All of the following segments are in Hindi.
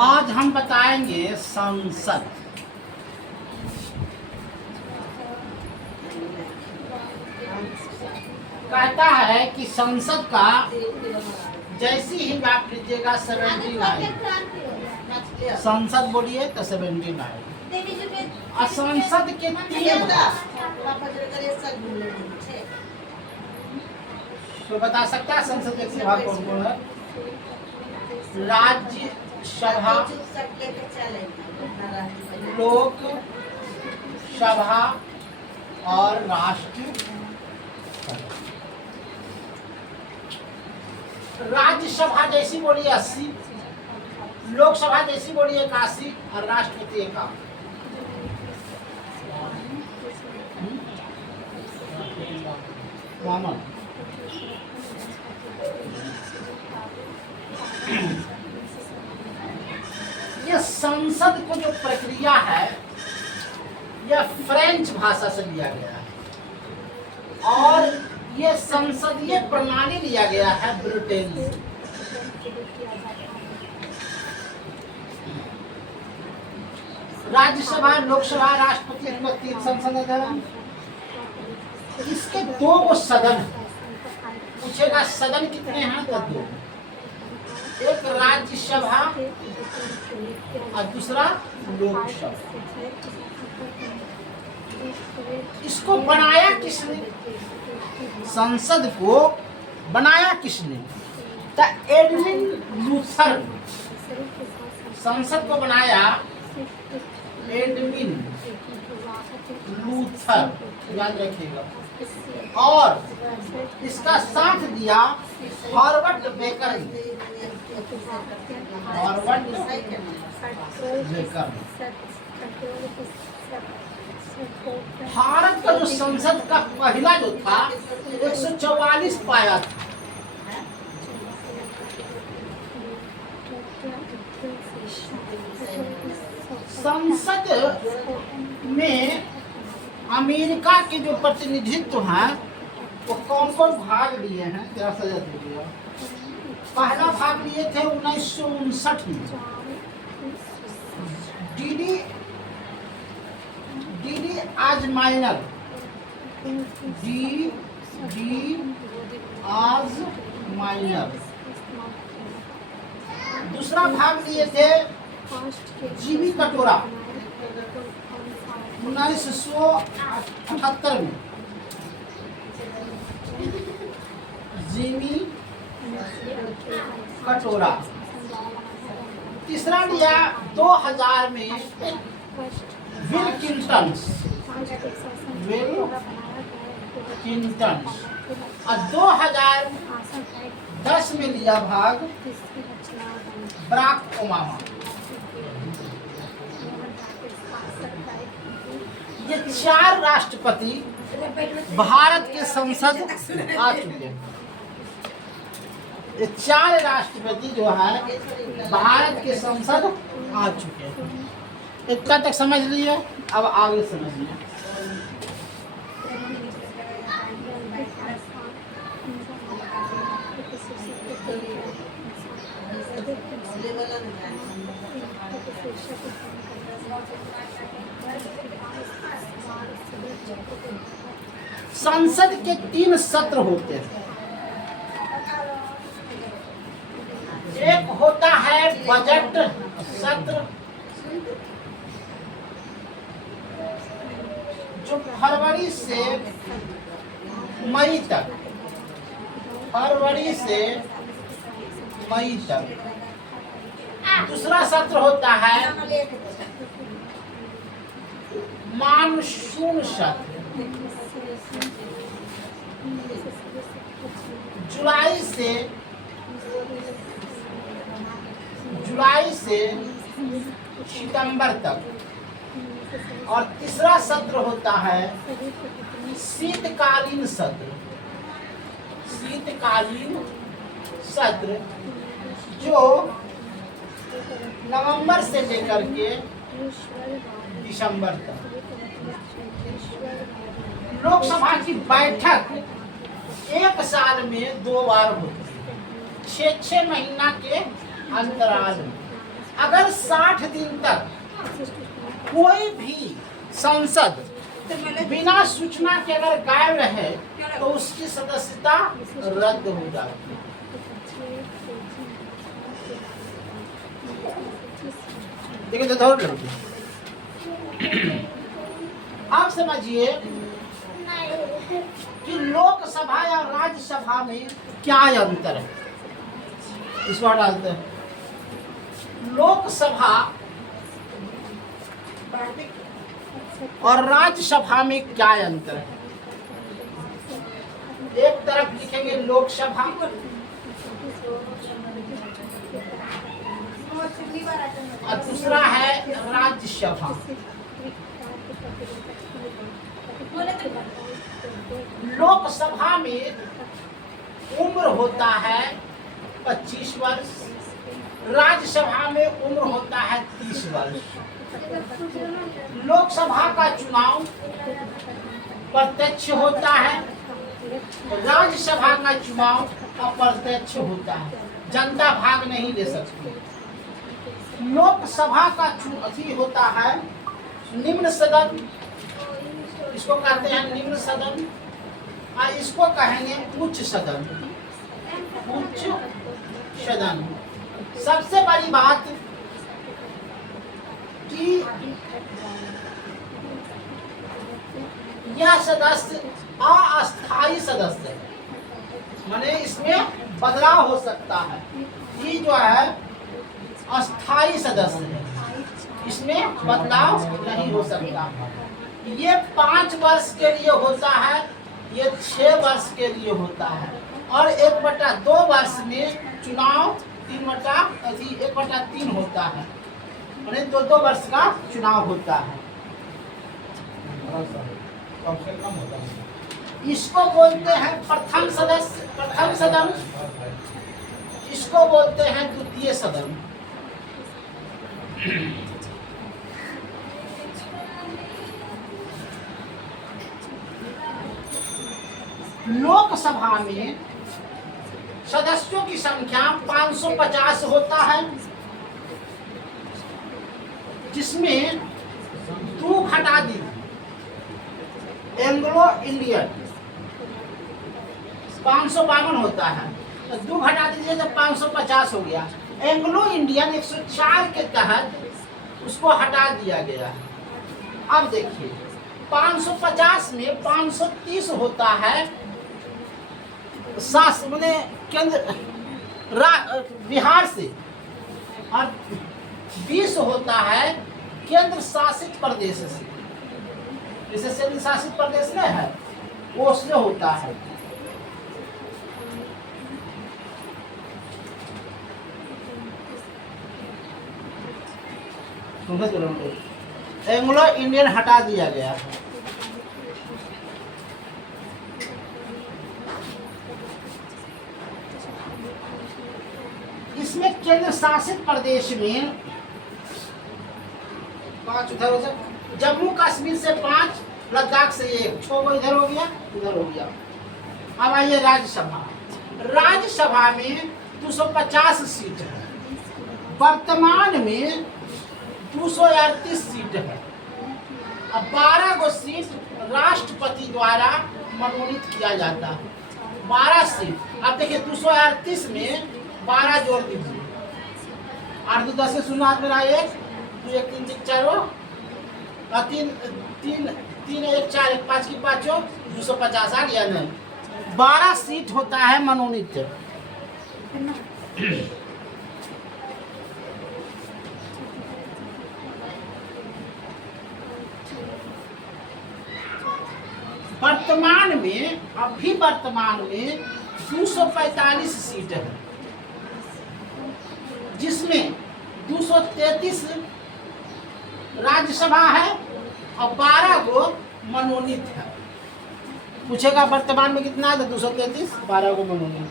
आज हम बताएंगे संसद। कहता है कि संसद का जैसी ही बात लीजिएगा 79, संसद बोलिए तो 79। संसद के तीन तो बता सकता है संसद के तीन भाग कौन कौन है? राज्य सभा, लोक सभा और राष्ट्र। राज्यसभा जैसी बोलिए 80, लोकसभा जैसी बोलिए 81 और राष्ट्रपति 51। ये संसद को जो प्रक्रिया है यह फ्रेंच भाषा से लिया गया है और ये संसदीय प्रणाली लिया गया है ब्रिटेन से। राज्यसभा, लोकसभा, राष्ट्रपति को 3 संसद है। इसके 2 सदन है। पूछेगा सदन कितने हैं तो 2, एक राज्यसभा और दूसरा लोकसभा। इसको बनाया किसने? संसद को बनाया किसने? The Edwin Luther. संसद को बनाया एडविन लूथर, याद रखिएगा। और इसका साथ दिया Howard baker. Howard baker. Bharat का जो संसद का पहला जो था 144 पाया था। संसद में अमेरिका के जो प्रतिनिधित्व हैं वो कौन कौन भाग लिए हैं जरा सजा दीजिए। पहला भाग लिए थे 1959 में डीडी आज़माइनर। आज़माइनर। दूसरा भाग लिए थे जिमी कटोरा 1978 में। जिमी कटोरा। तीसरा लिया 2000 में विल क्लिंटन। और 2010 में लिया भाग बराक ओबामा। ये 4 राष्ट्रपति भारत के संसद आ चुके हैं। ये 4 राष्ट्रपति जो है भारत के संसद आ चुके हैं। इतना तक समझ लिए, अब आगे समझिए। संसद के 3 सत्र होते हैं। एक होता है बजट सत्र जो फरवरी से मई तक। फरवरी से मई तक। दूसरा सत्र होता है मानसून सत्र जुलाई से सितंबर तक। और तीसरा सत्र होता है शीतकालीन सत्र। शीतकालीन सत्र जो नवंबर से लेकर के दिसंबर तक। लोकसभा की बैठक 1 साल में 2 बार होती है, 6 महीना के अंतराल में। अगर 60 दिन तक कोई भी सांसद बिना सूचना के अगर गायब रहे तो उसकी सदस्यता रद्द हो जाती है। देखिए तो आप समझिए कि लोकसभा या राज्यसभा में क्या अंतर है। इस बार डालते हैं लोकसभा और राज्यसभा में क्या अंतर है। एक तरफ लिखेंगे लोकसभा और दूसरा है राज्यसभा। लोकसभा में उम्र होता है 25 वर्ष, राज्यसभा में उम्र होता है 30 वर्ष। लोकसभा का चुनाव प्रत्यक्ष होता है, राज्यसभा का चुनाव अप्रत्यक्ष होता है, जनता भाग नहीं ले सकती। लोकसभा का चुनाव होता है निम्न सदन, इसको कहते हैं निम्न सदन, और इसको कहेंगे उच्च सदन। उच्च सदन सबसे बड़ी बात कि यह सदस्य अस्थायी सदस्य है, माने इसमें बदलाव हो सकता है। ये जो है अस्थायी सदस्य है, इसमें बदलाव नहीं हो सकता। ये 5 वर्ष के लिए होता है, ये 6 वर्ष के लिए होता है, और 1/2 वर्ष में चुनाव 1/3 होता है, माने 2 वर्ष का चुनाव होता है। इसको बोलते हैं प्रथम सदन, इसको बोलते हैं द्वितीय सदन। लोकसभा में सदस्यों की संख्या 550 होता है, जिसमें 2 घटा दी एंग्लो इंडियन 552 होता है, तो 2 घटा दीजिए तो 550 हो गया। एंग्लो इंडियन 104 के तहत उसको हटा दिया गया है। अब देखिए 550 में 530 होता है मैंने केंद्र बिहार से, और 20 होता है केंद्र शासित प्रदेश से। जैसे केंद्र शासित प्रदेश में है वो उसमें होता है। एंग्लो इंडियन हटा दिया गया है। इसमें केंद्र शासित प्रदेश में 5 उधर हो जाए, जम्मू कश्मीर से 5, लद्दाख से 1, 6 इधर हो गया, इधर हो गया। अब आइए राज्यसभा में 250 सीट है, वर्तमान में 238 सीट है। अब 12 गो सीट राष्ट्रपति द्वारा मनोनीत किया जाता है, 12 सीट। अब देखिए 238 में 12 जोड़ दीजिए, 8 2 10 से 0 हाथ में रहा 1 2 1 3 3 4 और 3 3 3 1 4 1 5 की 5 250 आ गया नहीं। 12 सीट होता है मनोनीत। वर्तमान में 245 सीट है, जिसमें 233 राज्यसभा है और 12 गो मनोनीत है। पूछेगा वर्तमान में कितना है तो 233, 12 गो मनोनीत।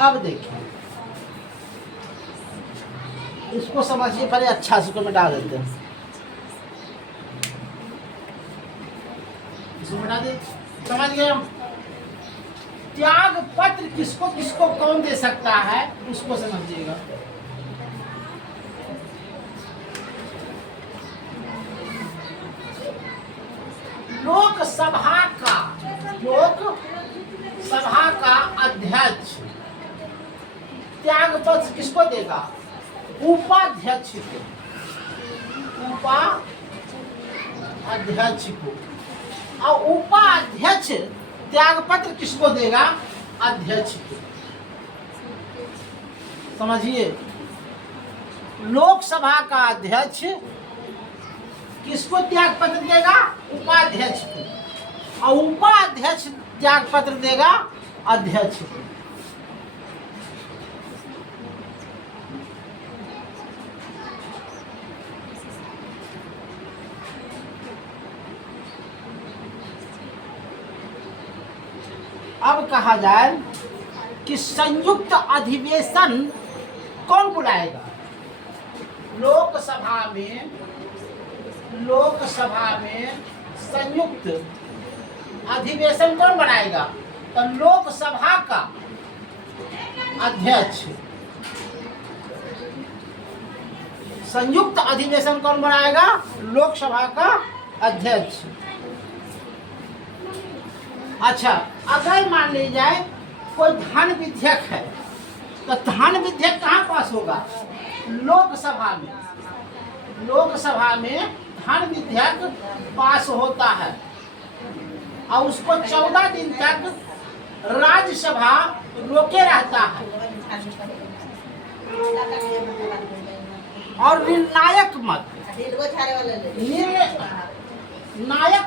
अब देखिए, इसको समझिए पहले अच्छा से, इसको मिटा देते हैं, इसको मिटा दे। समझ गए? त्याग पत्र किसको किसको कौन दे सकता है, उसको समझिएगा। लोकसभा का अध्यक्ष त्याग पत्र किसको देगा? उपाध्यक्ष को, उपाध्यक्ष को। और उपाध्यक्ष त्याग पत्र किसको देगा? अध्यक्ष को। समझिए, लोकसभा का अध्यक्ष किसको त्याग पत्र देगा? उपाध्यक्ष को। और उपाध्यक्ष त्याग पत्र देगा अध्यक्ष को। अब कहा जाए कि संयुक्त अधिवेशन कौन बुलाएगा? लोकसभा में संयुक्त अधिवेशन कौन बनाएगा? तो लोकसभा का अध्यक्ष। संयुक्त अधिवेशन कौन बनाएगा? लोकसभा का अध्यक्ष। अच्छा, अगर मान ली जाए कोई धन विधेयक है, तो धन विधेयक कहाँ पास होगा? लोकसभा में। लोकसभा में धन विधेयक पास होता है और उसको 14 दिन तक राज्यसभा रोके रहता है। और निर्णायक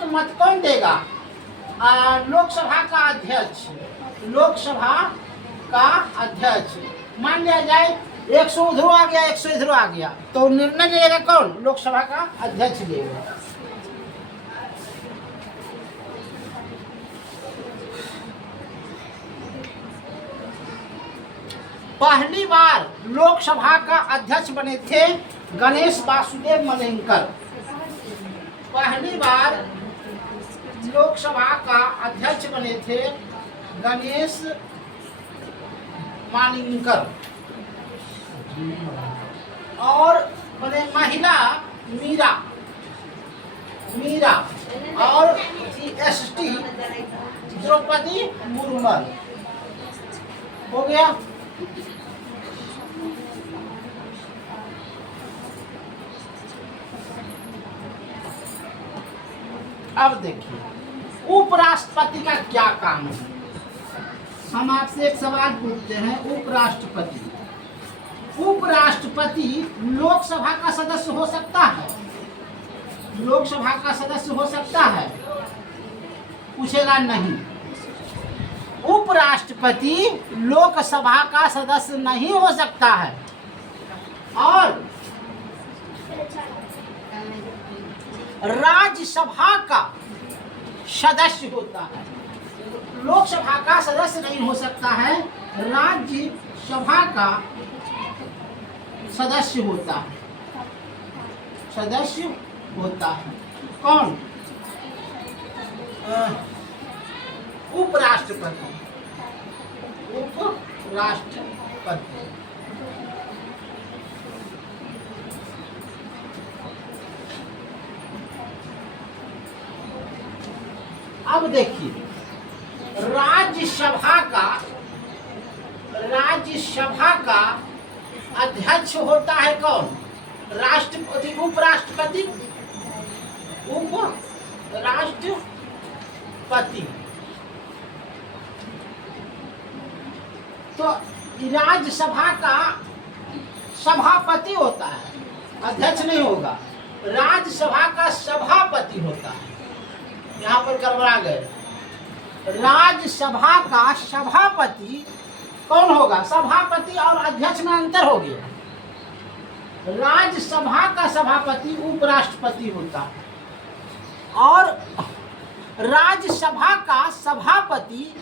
मत कौन देगा? लोकसभा का अध्यक्ष। लोकसभा का अध्यक्ष। मान लिया जाए 100 उधर आ गया, 100 इधर आ गया, तो निर्णय लेगा कौन? लोकसभा का अध्यक्ष लेगा। पहली बार लोकसभा का अध्यक्ष बने थे गणेश वासुदेव मनेंकर। पहली बार लोकसभा का अध्यक्ष बने थे गणेश मानिंकर। और बने महिला मीरा और एसटी द्रौपदी मुर्मू। हो गया। अब देखिए, उपराष्ट्रपति का क्या काम है? हम आपसे एक सवाल पूछते हैं। उपराष्ट्रपति लोकसभा का सदस्य हो सकता है? लोकसभा का सदस्य हो सकता है? पूछेगा नहीं। उपराष्ट्रपति लोकसभा का सदस्य नहीं हो सकता है और राज्यसभा का सदस्य होता है। लोकसभा का सदस्य नहीं हो सकता है, राज्यसभा का सदस्य होता है। सदस्य होता है कौन? उपराष्ट्रपति। उपराष्ट्रपति। अब देखिए, राज्यसभा का अध्यक्ष होता है कौन? राष्ट्रपति। उपराष्ट्रपति। उपराष्ट्रपति। तो राज्यसभा का सभापति होता है, अध्यक्ष नहीं होगा। राज्यसभा का सभापति होता है। यहाँ पर गड़बड़ा गए। राज्यसभा का सभापति कौन होगा? सभापति और अध्यक्ष में अंतर हो गया। राज्यसभा का सभापति उपराष्ट्रपति होता है और राज्यसभा का सभापति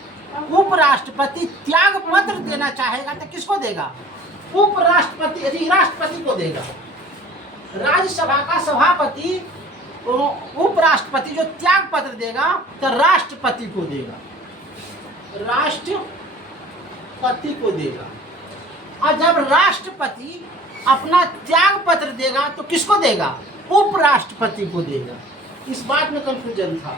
उपराष्ट्रपति त्याग पत्र देना चाहेगा तो किसको देगा? उपराष्ट्रपति यदि राष्ट्रपति को देगा। राज्यसभा का सभापति उपराष्ट्रपति जो त्याग पत्र देगा तो राष्ट्रपति को देगा, राष्ट्रपति को देगा। और जब राष्ट्रपति अपना त्याग पत्र देगा तो किसको देगा? उपराष्ट्रपति को देगा। इस बात में कंफ्यूजन था,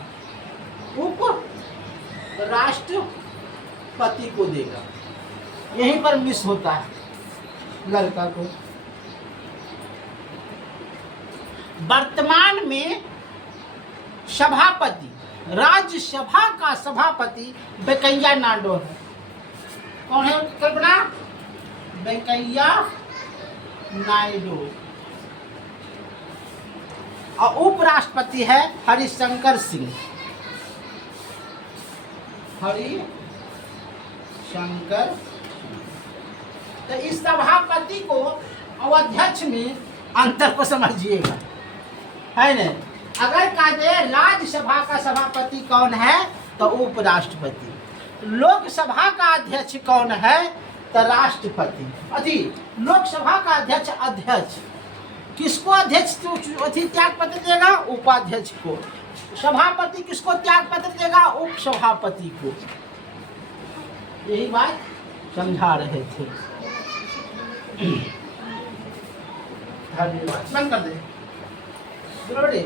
उपराष्ट्रपति को देगा, यहीं पर मिस होता है लड़का को। वर्तमान में सभापति, राज्यसभा का सभापति वेंकैया नायडू है। कौन है कल्पना? वेंकैया नायडू। और उपराष्ट्रपति है हरिशंकर सिंह, हरिशंकर। तो इस सभापति को और अध्यक्ष में अंतर को समझिएगा, है न? अगर कहा जाए राज्यसभा का सभापति कौन है तो उपराष्ट्रपति, लोकसभा का अध्यक्ष कौन है तो राष्ट्रपति। अथी लोकसभा का अध्यक्ष, अध्यक्ष किसको अध्यक्ष त्याग पत्र देगा? उपाध्यक्ष को। सभापति किसको त्याग पत्र देगा? उपसभापति को। यही बात समझा रहे थे। धन्यवाद। बंद कर दे।